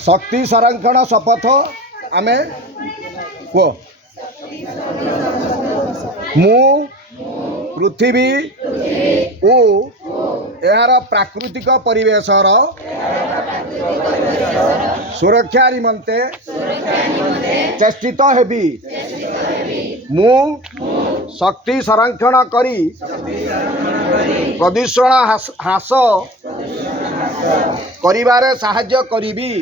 शक्ति संरक्षण शपथ आमे को मु पृथ्वी ओ यार प्राकृतिक परिवेशर सुरक्षा निमंते चेष्टित हेबी मु शक्ति संरक्षण करी प्रदूषण ह्रास करिबारे साहाय्य करिबी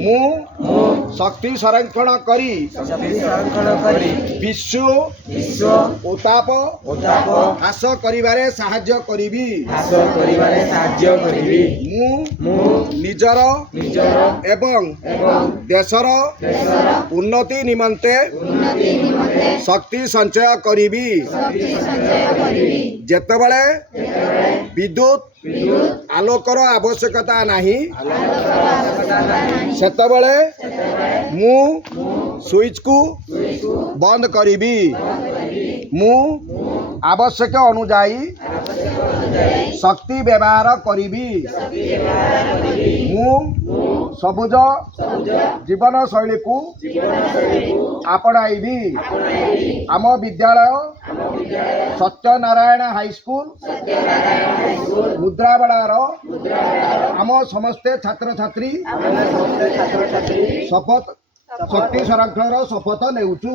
मु शक्ति संरक्षण करी विश्व उताप ह्रास करिबारे साहाय्य करिबी मु निजर एवं देशर उन्नति निमंते शक्ति संचय करिबी जेतेबेले विद्युत आलोकर आवश्यकता नहीं सेतेबेले मु स्विच को बंद करिबी मु आवश्यक अनुजाई शक्ति व्यवहार करिबी मु सबुज जीवन शैली को आपणाइबी आम विद्यालय सत्यनारायण हाई स्कूल मुद्रावाड़ार आम समस्ते छात्र छात्री शपथ शक्ति संरक्षण शपथ नेउछु।